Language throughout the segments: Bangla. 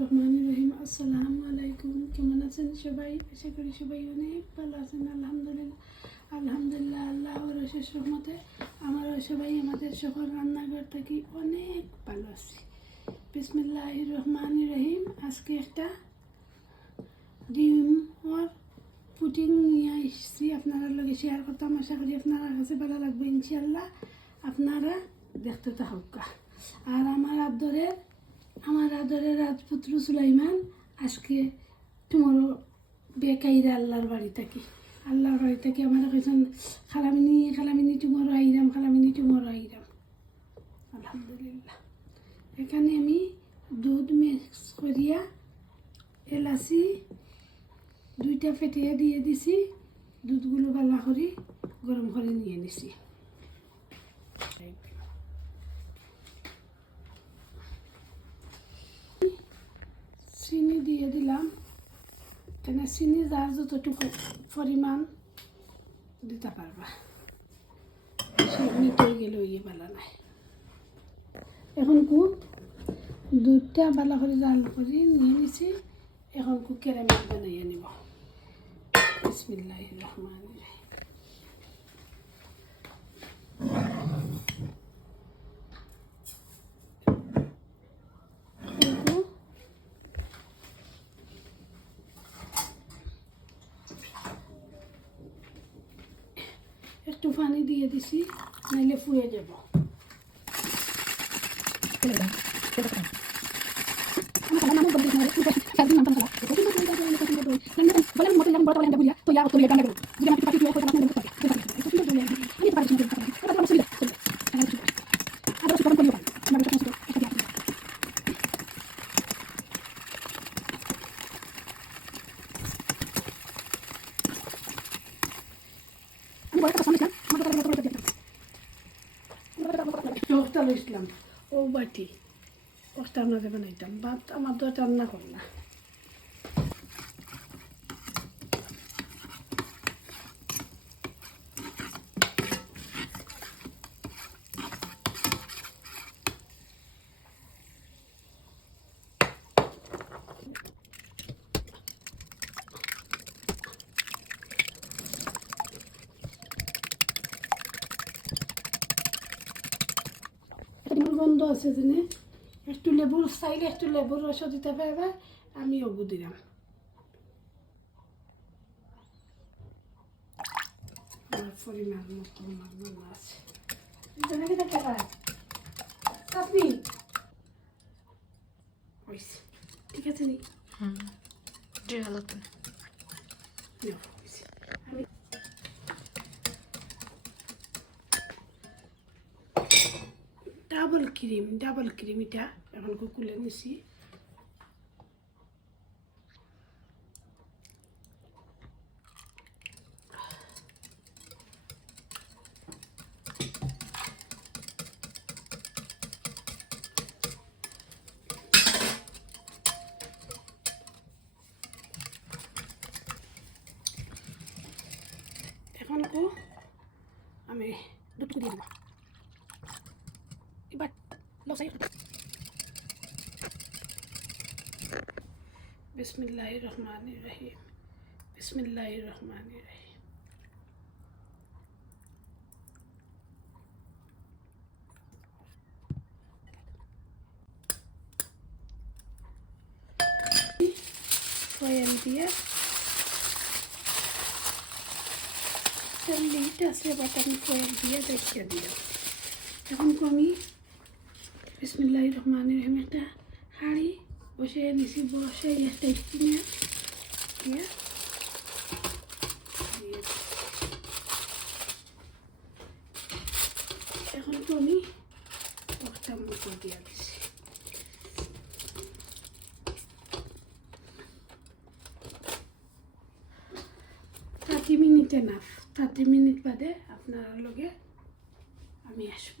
রহমান রহিম আসসালামু সবাই সবাই অনেক ভালো আছেন আলহামদুলিল্লাহ সবাই আমাদের সকল রান্নাঘর থেকে অনেক ভালো আছি বিসমিল্লাহ রহমান রহিম আজকে একটা ডিমর পুটিং নিয়ে এসেছি। আপনারা লগে শেয়ার করতাম। আশা করি আপনারা কাছে ভালো লাগবে ইনশাল্লাহ আপনারা দেখতে থাকা আর আমার আদরের আমার আদরের রাজপুত্র সুলাইমান, আজকে তোমারও বেকাইরা আল্লাহর বাড়ি থাকি। আল্লাহর বাড়ি থাকি, আমার কইছেন, খালামিনি খালামিনি, তোমারও আইরাম, খালামিনি, তোমারও আইরাম। আলহামদুলিল্লাহ। এখানে আমি দুধ মিক্স করিয়া এলাচি দুইটা ফেটিয়ে দিয়ে দিছি, দুধগুলো বালা করে গরম করে নিয়ে নিছি চিনি দিয়ে দিলাম। এখানে চিনি, যার যতটুকু পরিমাণ দিতে পারবা। সে মিটে গেলে ইয়ে বালা নাই। এখন কু দুধটা বালা করে জাল করে নিয়ে নিছি। এখন কু কেরামেল বানাইয়া নিব। বিসমিল্লাহ রহমান একটু পানি দিয়ে দিছি নাইলে ফুয়ে যাব চোখটা লইছিলাম। ও বাটি কষ্টার মাঝে বানাইতাম। ভাত আমার তো রান্না কর না। একটা গন্ধ আছে যেনে একটু লেবুর চাইলে একটু লেবুর রস দিতে পারবে আমি অগু দিলাম। পরিমাণ মতো ঠিক আছে নি? জি ভালো তো নাও, হয়েছে। আমি ডাবল ক্রিম ডাবল ক্রিম এটা এখন কুকুলে নিছি এখন কো আমি দুধ দিয়ে দেবো এবার লসাই বিসমিল্লাহ রহমান রহিম বিসমিল্লাহ রহমান রহিম ফয়েল দিয়ে লিট আছে বাট আমি ফয়েল দিয়ে দেখিয়ে দিলাম এখন তো আমি বিসমিল্লাহ রহমান রহিম একটা হাঁড়ি বসে নিছি বসে একটা স্টিমে দিয়ে এখন তো আমি একটা মতো দিয়ে দিছি থার্টি মিনিটে না থার্টি মিনিট বাদে আপনার লগে আমি আসব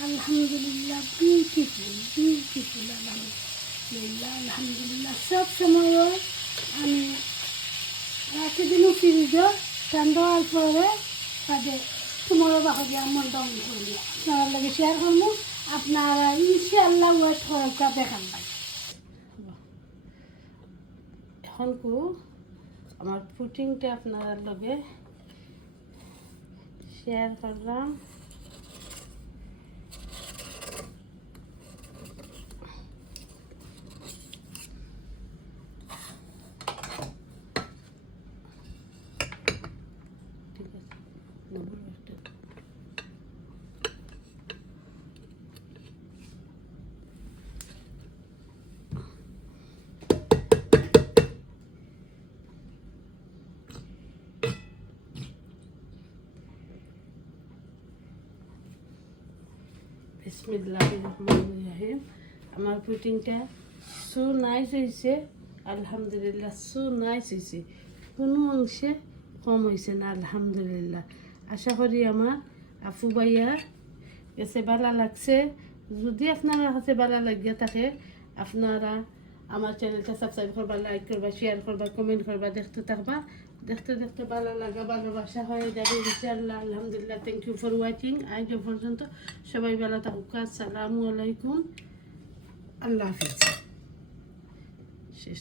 আলহামদুলিল্লাহ বিউটিফুল বিউটিফুল আলহামদুলিল্লাহ আলহামদুলিল্লাহ, সব সময় আমি রাতে দিনও ফিরিজ ঠান্ডা হওয়ার পরে তাদের তোমারও বাকি আমার দম করি। আপনার লগে শেয়ার করব আপনারা ইনশাআল্লাহ ওয়েট করা দেখান ভাই। এখন কো, আমার পুটিংটা আপনার লগে শেয়ার করলাম ঠিক আছে নম্বর একটা বিসমিল্লাহ আমার পুটিংটা সু নাইস হয়েছে আলহামদুলিল্লাহ সু নাইস হয়েছে কোনো অংশে কম হয়েছে না আলহামদুলিল্লাহ আশা করি আমার আফু ভাইয়ার কাছে ভালো লাগছে যদি আপনারা কাছে ভালো লাগিয়ে থাকে আপনারা আমার চ্যানেলটা সাবস্ক্রাইব করবা লাইক করবা শেয়ার করবা কমেন্ট করবা দেখতে থাকবা দেখতে দেখতে ভালো লাগা ভালোবাসা হয়ে যাবে ইনশাআল্লাহ আলহামদুলিল্লাহ থ্যাংক ইউ ফর ওয়াচিং আজ পর্যন্ত সবাই ভালো থাকুক আসসালামু আলাইকুম। আল্লাহ হাফিজ। শেষ।